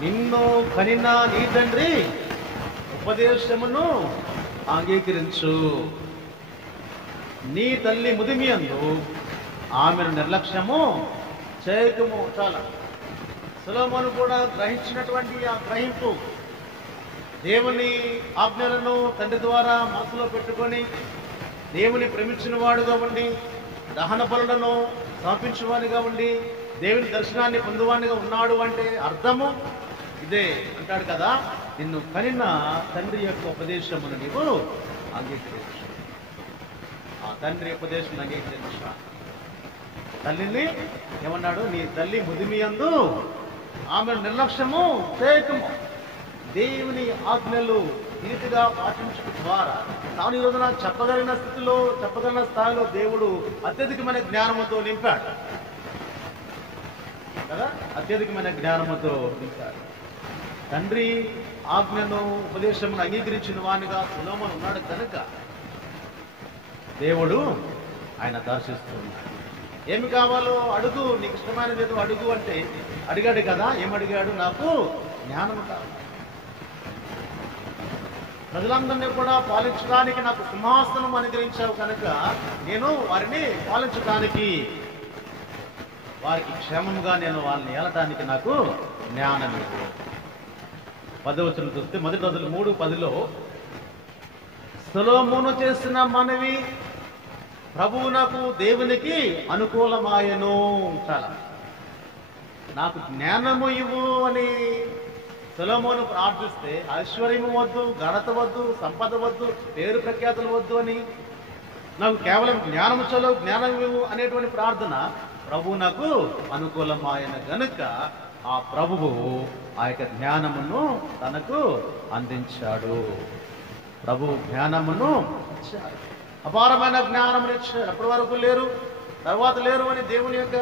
నిన్ను కనిన నీ తండ్రి ఉపదేశమును అంగీకరించు, నీ తల్లి ముదిమియందు ఆమెను నిర్లక్ష్యము చేయకము. చాలా సొలొమోను కూడా గ్రహించినటువంటి ఆ గ్రహింపు, దేవుని ఆజ్ఞలను తండ్రి ద్వారా మనసులో పెట్టుకొని దేవుని ప్రేమించిన వాడుగా ఉండి దహన బలులను సమర్పించేవాడిగా ఉండి దేవుని దర్శనాన్ని పొందువాడిగా ఉన్నాడు అంటే అర్థము ఇదే. అంటాడు కదా, నిన్ను కనిన తండ్రి యొక్క ఉపదేశమును నీవు అంగీకరించు. ఆ తండ్రి ఉపదేశం అంగీకరించు. తల్లిని ఏమన్నాడు? నీ తల్లి ముదిమియందు ఆమె నిర్లక్ష్యము చేయకము. దేవుని ఆజ్ఞలు నీతిగా పాటించడం ద్వారా తాను ఈ రోజున చెప్పగలిగిన స్థితిలో, చెప్పగలిగిన స్థాయిలో దేవుడు అత్యధికమైన జ్ఞానముతో నింపాడు కదా. అత్యధికమైన జ్ఞానముతో నింపాడు. తండ్రి ఆజ్ఞను ఉపదేశమును అంగీకరించిన వానిగా సొలొమోను ఉన్నాడు కనుక దేవుడు ఆయన దర్శిస్తున్నాడు. ఏమి కావాలో అడుగు, నీకు ఇష్టమైనది ఏదో అడుగు అంటే అడిగాడు కదా. ఏమడిగాడు? నాకు జ్ఞానం కావాలి, ప్రజలందరినీ కూడా పాలించడానికి నాకు సింహాసనం అనుగ్రహించావు కనుక నేను వారిని పాలించడానికి, వారికి క్షేమంగా నేను వాళ్ళని ఏలడానికి నాకు జ్ఞానం ఇవ్వు. 10వ వచనం చూస్తే మొదటి రోజులు 3:10 సొలొమోను చేసిన మనవి ప్రభువునకు దేవునికి అనుకూలమాయను. చాలా నాకు జ్ఞానము ఇవ్వు అని సొలొమోను ప్రార్థిస్తే ఐశ్వర్యము వద్దు, ఘనత వద్దు, సంపద వద్దు, పేరు ప్రఖ్యాతులు వద్దు అని నాకు కేవలం జ్ఞానము చదువు జ్ఞానం ఇవ్వు అనేటువంటి ప్రార్థన ప్రభు నాకు అనుకూలమైన గనుక ఆ ప్రభువు ఆ యొక్క జ్ఞానమును తనకు అందించాడు. ప్రభు జ్ఞానమును ఇచ్చాడు, అపారమైన జ్ఞానమును ఇచ్చాడు. అప్పటి వరకు లేరు, తర్వాత లేరు అని దేవుని యొక్క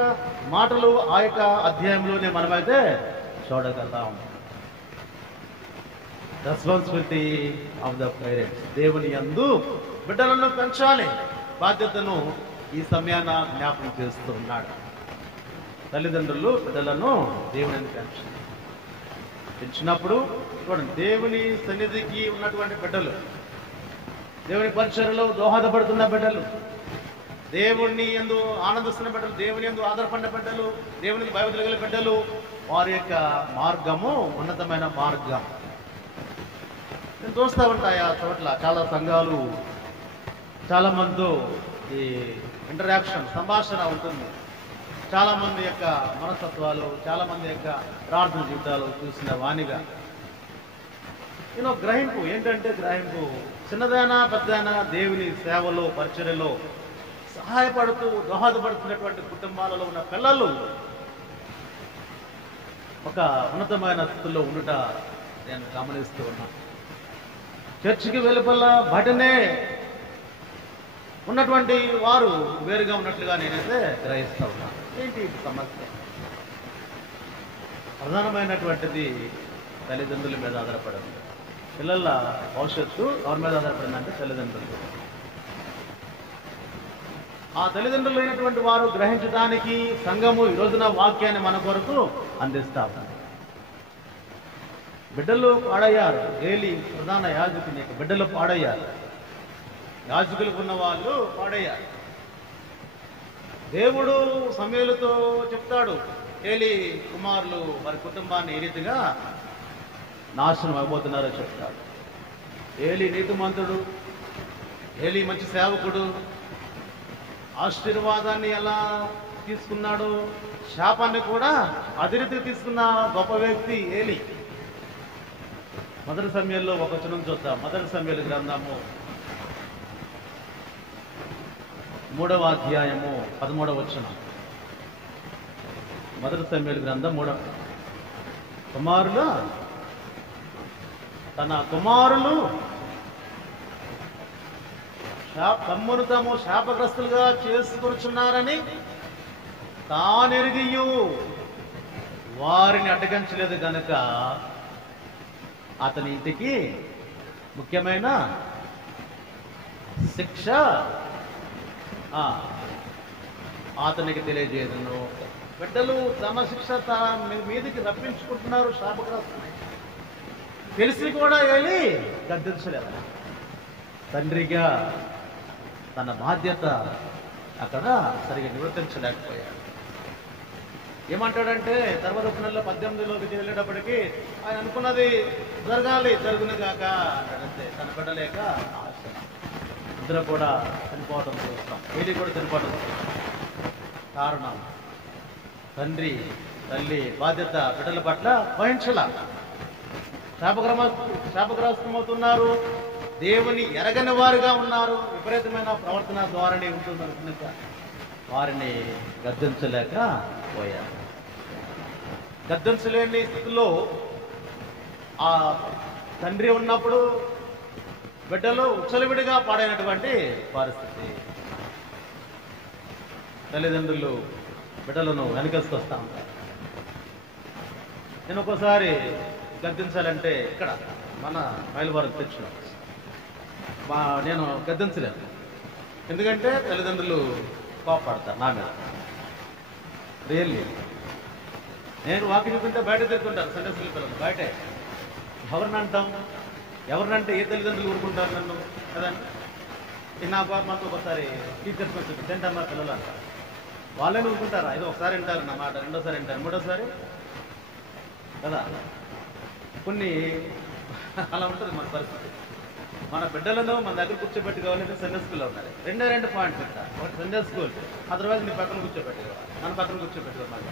మాటలు ఆ యొక్క అధ్యాయంలోనే మనమైతే చూడగలం. రెస్పాన్సిబిలిటీ ఆఫ్ ద పేరెంట్స్, దేవుని యందు బిడ్డలను పెంచాలి బాధ్యతను ఈ సమయాన జ్ఞాపకం చేస్తూ ఉన్నాడు. తల్లిదండ్రులు బిడ్డలను దేవుని పెంచినప్పుడు చూడండి, దేవుని సన్నిధికి ఉన్నటువంటి బిడ్డలు, దేవుని పరిచర్యలో దోహదపడుతున్న బిడ్డలు, దేవుణ్ణి యందు ఆనందిస్తున్న బిడ్డలు, దేవుని యందు ఆధారపడిన బిడ్డలు, దేవునికి భయభక్తులు కలిగిన బిడ్డలు, వారి యొక్క మార్గము ఉన్నతమైన మార్గం. నేను చూస్తూ ఉంటాయి ఆ చోట్ల చాలా సంఘాలు, చాలా మందితో ఈ ఇంటరాక్షన్ సంభాషణ ఉంటుంది. చాలా మంది యొక్క మనస్తత్వాలు, చాలా మంది యొక్క ప్రార్థన జీవితాలు చూసిన వాణిగా నేను గ్రహింపు ఏంటంటే, గ్రహింపు చిన్నదైనా పెద్దైనా దేవుని సేవలో పరిచర్యలో సహాయపడుతూ దోహదపడుతున్నటువంటి కుటుంబాలలో ఉన్న పిల్లలు ఒక ఉన్నతమైన స్థితిలో ఉండుట నేను గమనిస్తూ ఉన్నాను. చర్చికి వెలుపల బయటనే ఉన్నటువంటి వారు వేరుగా ఉన్నట్లుగా నేనైతే గ్రహిస్తూ ఉన్నాను. ఏంటి సమస్య? ప్రధానమైనటువంటిది తల్లిదండ్రుల మీద ఆధారపడింది. పిల్లల భవిష్యత్తు ఎవరి మీద ఆధారపడిందంటే తల్లిదండ్రులు. ఆ తల్లిదండ్రులు అయినటువంటి వారు గ్రహించడానికి సంఘము ఈ రోజున వాక్యాన్ని మన కొరకు అందిస్తా ఉంది. బిడ్డలు పాడయ్యారు. ఏలి ప్రధాన యాజకుని యొక్క బిడ్డలు పాడయ్యారు. యాజకులకు ఉన్న వాళ్ళు పాడయ్యారు. దేవుడు సమూయేలుతో చెప్తాడు, ఏలి కుమారులు వారి కుటుంబాన్ని ఏ రీతిగా నాశనం అయిపోతున్నారో చెప్తాడు. ఏలి నీతిమంతుడు, ఏలి మంచి సేవకుడు, ఆశీర్వాదాన్ని ఎలా తీసుకున్నాడు, శాపాన్ని కూడా అదే రీతిగా తీసుకున్న గొప్ప వ్యక్తి ఏలి. మొదటి సమయంలో ఒక వచనం చూద్దాం. మొదటి సమయాలు గ్రంథము 3వ అధ్యాయము 13వ వచనం. మొదటి సమయాలు గ్రంథం 3. తన కుమారులు తమ్మును తాము శాపగ్రస్తులుగా చేసుకొనుచున్నారని తానెరిగియు వారిని అడ్డగించలేదు గనుక అతని ఇంటికి ముఖ్యమైన శిక్ష అతనికి తెలియజేయను. బిడ్డలు తమ శిక్ష మీదికి రప్పించుకుంటున్నారు శాపగ్రస్తులు. తెలిసి కూడా వెళ్ళి గద్దించలేదు. తండ్రిగా తన బాధ్యత అక్కడ సరిగా నివర్తించలేకపోయాడు. ఏమంటాడంటే తర్వాత నెలలో 18లోకి వెళ్ళేటప్పటికీ ఆయన అనుకున్నది జరగాలి, జరుగును కాక అంటాడంతే. తన బిడ్డలేక ఆశ. ఇద్దరు కూడా చనిపోవడం చూస్తాం. ఏలి కూడా చనిపోవడం చూస్తాం. కారణం తండ్రి తల్లి బాధ్యత బిడ్డల పట్ల వహించాల. శాపగ్రస్తమవుతున్నారు, దేవుని ఎరగని వారుగా ఉన్నారు, విపరీతమైన ప్రవర్తన ద్వారానే ఉంటున్నారు కనుక వారిని గద్దించలేక పోయారు. గద్దించలేని స్థితిలో ఆ తండ్రి ఉన్నప్పుడు బిడ్డలు ఉచ్చలవిడిగా పాడైనటువంటి పరిస్థితి. తల్లిదండ్రులు బిడ్డలను వెనకేసుకొస్తా ఉంటారు. నేను ఒక్కోసారి గద్దించాలంటే ఇక్కడ మన మైలవరం తెచ్చిన నేను గద్దించలేను. ఎందుకంటే తల్లిదండ్రులు కోపడతారు నా మీద. రియల్లీ నేను వాకి చూస్తుంటే బయట తిరుగుతుంటారు సండే స్కూల్ పిల్లలు. బయటే ఎవరిని అంటాం, ఎవరినంటే ఏ తల్లిదండ్రులు ఊరుకుంటారు నన్ను కదండి. నా కోపంతో ఒకసారి టీచర్స్ వచ్చి 10th అమ్మాయి పిల్లలు అంటారు. వాళ్ళని ఊరుకుంటారా? ఇది ఒకసారి వింటారు నా మాట, రెండోసారి వింటారు, మూడోసారి కదా. కొన్ని అలా ఉంటుంది మన పరిస్థితి. మన బిడ్డలను మన దగ్గర కూర్చోబెట్టుకోవాలంటే సండే స్కూల్లో ఉండాలి. 2 పాయింట్స్ చెప్తా. ఒకటి సండే స్కూల్, అదర్వైజ్ నీ పక్కన కూర్చోబెట్టుకోవాలి, మన పక్కన కూర్చోబెట్టుకోవాలి.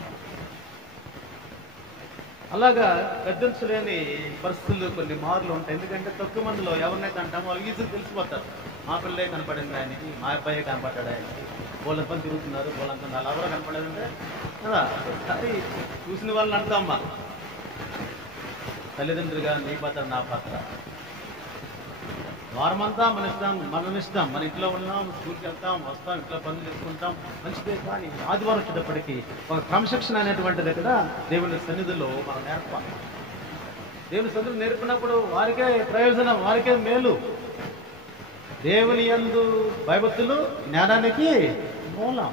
అలాగా గద్దించలేని పరిస్థితులు కొన్ని మార్లు ఉంటాయి. ఎందుకంటే తక్కువ మందిలో ఎవరినైతే అంటామో వాళ్ళు ఈజీగా తెలిసిపోతారు. మా పిల్లే కనపడింది ఆయనకి, మా అబ్బాయే కనపడ్డాడు ఆయనకి, వాళ్ళ పని తిరుగుతున్నారు, వాళ్ళంతా వాళ్ళు ఎవరో కనపడేదంటే కదా. ఒకసారి చూసిన వాళ్ళని అంటామ్మా, తల్లిదండ్రులుగా నీ పాత్ర నా పాత్ర. వారమంతా మన ఇష్టం మన ఇంట్లో ఉన్నాం, స్కూల్కి వెళ్తాం, వస్తాం, ఇంట్లో పనులు చేసుకుంటాం, మంచిదే. కానీ ఆదివారం వచ్చేటప్పటికి ఒక క్రమశిక్షణ అనేటువంటిది ఇక్కడ దేవుని సన్నిధిలో మనం నేర్పాలి. దేవుని సన్నిధిలో నేర్పినప్పుడు వారికే ప్రయోజనం, వారికే మేలు. దేవుని యందు భయభక్తులు జ్ఞానానికి మూలం.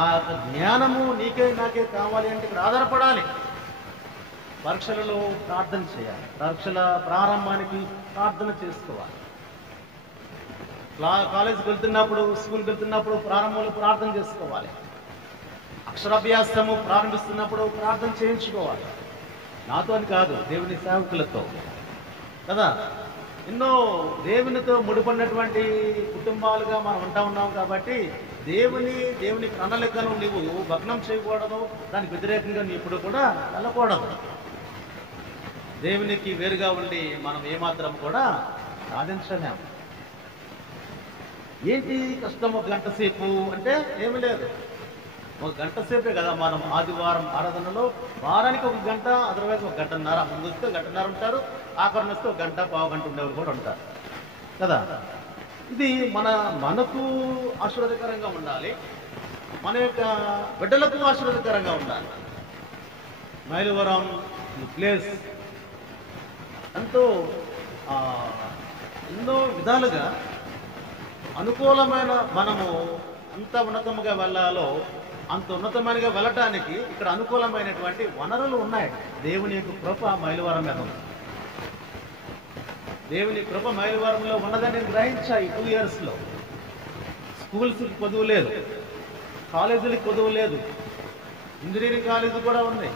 ఆ జ్ఞానము నీకే నాకే కావాలి అంటే ఇక్కడ ఆధారపడాలి. పరీక్షలలో ప్రార్థన చేయాలి, పరీక్షల ప్రారంభానికి ప్రార్థన చేసుకోవాలి. కాలేజీకి వెళ్తున్నప్పుడు, స్కూల్కి వెళ్తున్నప్పుడు ప్రారంభంలో ప్రార్థన చేసుకోవాలి. అక్షరాభ్యాసము ప్రారంభిస్తున్నప్పుడు ప్రార్థన చేయించుకోవాలి. నాతో అని కాదు, దేవుని సేవకులతో కదా. ఎన్నో దేవునితో ముడిపడినటువంటి కుటుంబాలుగా మనం ఉంటా ఉన్నాం కాబట్టి దేవుని ప్రణాళికను నీవు భగ్నం చేయకూడదు, దానికి వ్యతిరేకంగా నీ ఇప్పుడు కూడా వెళ్ళకూడదు. దేవునికి వేరుగా ఉండి మనం ఏమాత్రం కూడా సాధించలేము. ఏంటి కష్టం? ఒక గంట సేపు అంటే ఏమి లేదు, ఒక గంట సేపే కదా. మనం ఆదివారం ఆరాధనలో వారానికి ఒక గంట, అదర్వైజ్ ఒక గంటన్నర. ముందు వస్తే గంటన్నర ఉంటారు, ఆఖరణ వస్తే ఒక గంట పావు గంట ఉండేవాళ్ళు కూడా ఉంటారు కదా. ఇది మనకు ఆశీర్వాదకరంగా ఉండాలి, మన యొక్క బిడ్డలకు ఆశీర్వాదకరంగా ఉండాలి. మైలవరం ప్లేస్ ఎంతో ఎన్నో విధాలుగా అనుకూలమైన, మనము అంత ఉన్నతముగా వెళ్ళాలో అంత ఉన్నతమైనగా వెళ్ళటానికి ఇక్కడ అనుకూలమైనటువంటి వనరులు ఉన్నాయి. దేవుని యొక్క కృప మైలవరం మీద ఉంది. దేవుని కృప మైలవరంలో ఉన్నదని నేను గ్రహించాయి. 2 yearsలో స్కూల్స్కి కొదువు లేదు, కాలేజీలకు కొదువు లేదు, ఇంజనీరింగ్ కాలేజీ కూడా ఉంది.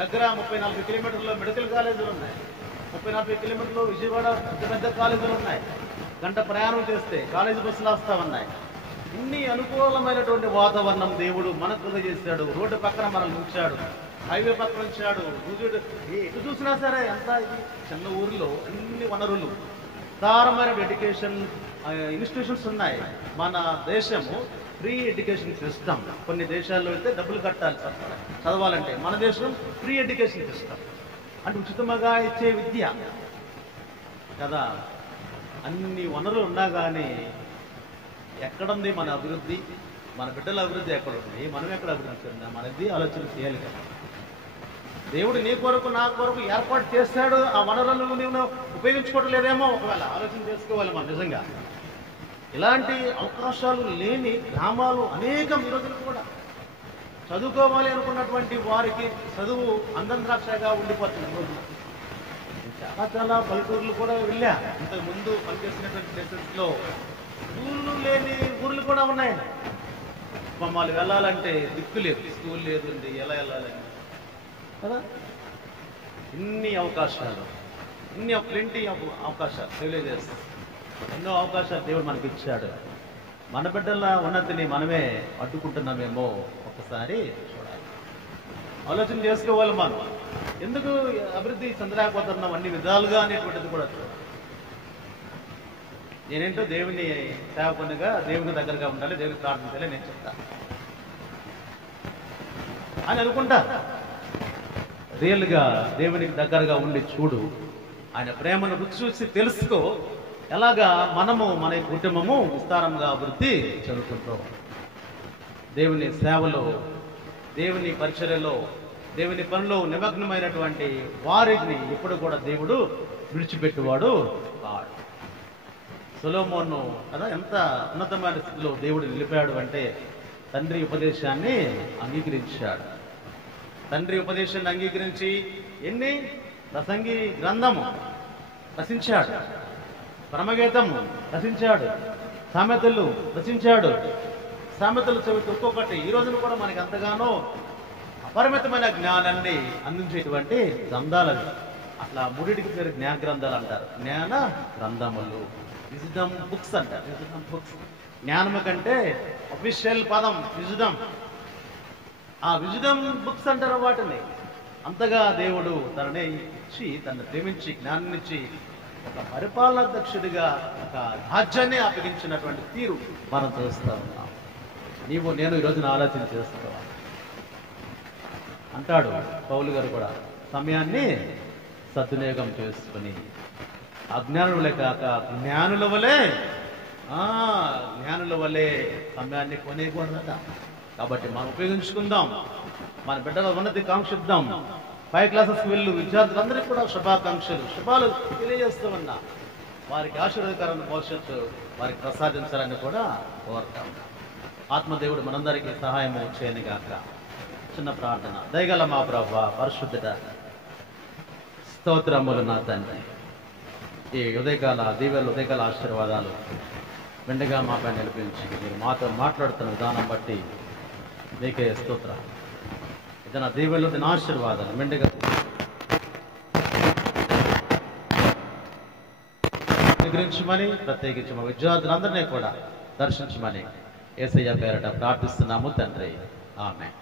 దగ్గర 30-40 కిలోమీటర్లో మెడికల్ కాలేజీలు ఉన్నాయి, 30-40 కిలోమీటర్లు విజయవాడ పెద్ద కాలేజీలు ఉన్నాయి. గంట ప్రయాణం చేస్తే కాలేజీ బస్సులు వస్తూ ఉన్నాయి. ఇన్ని అనుకూలమైనటువంటి వాతావరణం దేవుడు మనకు చేశాడు. రోడ్డు పక్కన మనల్ని ఉంచాడు, హైవే పక్కన ఉంచాడు. ఎటు చూసినా సరే ఎంత ఇది చిన్న ఊరిలో అన్ని వనరులు, విస్తారమైన ఎడ్యుకేషన్ ఇన్స్టిట్యూషన్స్ ఉన్నాయి. మన దేశము ఫ్రీ ఎడ్యుకేషన్ సిస్టమ్. కొన్ని దేశాల్లో అయితే డబ్బులు కట్టాలి చదవాలంటే, మన దేశం ఫ్రీ ఎడ్యుకేషన్ సిస్టమ్ అంటే ఉచితంగా ఇచ్చే విద్య కదా. అన్ని వనరులు ఉన్నా కానీ ఎక్కడుంది మన అభివృద్ధి? మన బిడ్డల అభివృద్ధి ఎక్కడుంది? మనం ఎక్కడ అభివృద్ధి చెందాం? మనది ఆలోచన చేయాలి కదా. దేవుడు నీ కొరకు నా కొరకు ఏర్పాటు చేశాడు, ఆ వనరులను నీవు ఉపయోగించుకోవడం లేదేమో ఒకవేళ ఆలోచన చేసుకోవాలి. మనం నిజంగా ఇలాంటి అవకాశాలు లేని గ్రామాలు అనేకం ఈ రోజులు కూడా. చదువుకోవాలి అనుకున్నటువంటి వారికి చదువు అందంద్రాక్షగా ఉండిపోతుంది. రోజు చాలా పల్లెటూర్లు కూడా వెళ్ళా. ఇంతకు ముందు పనిచేసినటువంటి ప్లేసెస్లో స్కూళ్ళు లేని ఊర్లు కూడా ఉన్నాయి. మమ్మల్ని వెళ్ళాలంటే దిక్కు లేదు, స్కూల్ లేదు, ఎలా వెళ్ళాలని కదా. ఇన్ని అవకాశాలు, ప్లెంటీ అవకాశాలు, విలేజెస్ ఎన్నో అవకాశాలు దేవుడు మనకి ఇచ్చాడు. మన బిడ్డల ఉన్నతిని మనమే అడ్డుకుంటున్నామేమో ఒకసారి చూడాలి, ఆలోచన చేసుకోవాలి. మనం ఎందుకు అభివృద్ధి చెందలేకపోతున్నాం అన్ని విధాలుగా అనేటువంటిది కూడా చూడాలి. నేనేంటో దేవుని సేవకునిగా దేవుని దగ్గరగా ఉండాలి, దేవుని ప్రార్థించాలి నేను చెప్తాను అని అనుకుంటా. రియల్గా దేవునికి దగ్గరగా ఉండి చూడు, ఆయన ప్రేమను రుచి చూసి తెలుసుకో. ఎలాగా మనము మన కుటుంబము విస్తారంగా అభివృద్ధి చెందుతుంటాం. దేవుని సేవలో, దేవుని పరిచర్యలో, దేవుని పనిలో నిమగ్నమైనటువంటి వారిని ఎప్పుడు కూడా దేవుడు విడిచిపెట్టువాడు కాడు. సొలొమోను కదా ఎంత ఉన్నతమైన స్థితిలో దేవుడు నిలిపాడు అంటే తండ్రి ఉపదేశాన్ని అంగీకరించాడు. తండ్రి ఉపదేశాన్ని అంగీకరించి ఎన్ని ప్రసంగి గ్రంథము రచించాడు, పరమగీతము రచించాడు, సామెతలు రచించాడు. సామెతలు చదివితే ఒక్కొక్కటి ఈ రోజున కూడా మనకి ఎంతగానో అపరిమితమైన జ్ఞానాన్ని అందించేటువంటి గ్రంథాలు. అట్లా మూడింటికి పేరు జ్ఞాన గ్రంథాలు అంటారు. జ్ఞాన గ్రంథములు, విజ్డమ్ బుక్స్ అంటారు. విజ్డమ్ బుక్స్ జ్ఞానము కంటే అఫీషియల్ పదం విజ్డమ్. ఆ విజ్డమ్ బుక్స్ అంటారు వాటిని. అంతగా దేవుడు తనని ఇచ్చి, తనను ప్రేమించి, జ్ఞానాన్నిచ్చి ఒక పరిపాలనాధ్యక్షుడిగా ఒక రాజ్యాన్ని అప్పగించినటువంటి తీరు మనం చూస్తూ ఉన్నాం. నీవు నేను ఈరోజున ఆలోచన చేసుకోవాలి అంటాడు పౌలు గారు కూడా. సమయాన్ని సద్వినియోగం చేసుకుని అజ్ఞానులే కాక జ్ఞానుల వలె సమయాన్ని కొనేకూడదట. కాబట్టి మనం ఉపయోగించుకుందాం, మన బిడ్డల ఉన్నతి కాంక్షిద్దాం. 5 క్లాసెస్కి వెళ్ళు విద్యార్థులందరికీ కూడా శుభాలు తెలియజేస్తూ ఉన్నా. వారికి ఆశీర్వాదకరమైన భవిష్యత్తు వారికి ప్రసాదించాలని కూడా కోరుతాం. ఆత్మదేవుడు మనందరికీ సహాయం చేయను గాక. చిన్న ప్రార్థన. దయగల మా ప్రభువా, పరిశుద్ధుడా, స్తోత్రములు నా తండ్రి. ఈ ఉదయకాల దీవెనలు, ఉదయకాల ఆశీర్వాదాలు మెండుగా మాపై నిలిపించి మీరు మాతో మాట్లాడుతున్న విధానం బట్టి నీకే స్తోత్రం. ఇతన దీవెనలు, దీని ఆశీర్వాదాలు మెండుగా స్వీకరించమని, ప్రత్యేకించి మా విద్యార్థులందరినీ కూడా దర్శించమని యేసయ్య పేరట ప్రార్థిస్తున్నాము తండ్రి. ఆమేన్.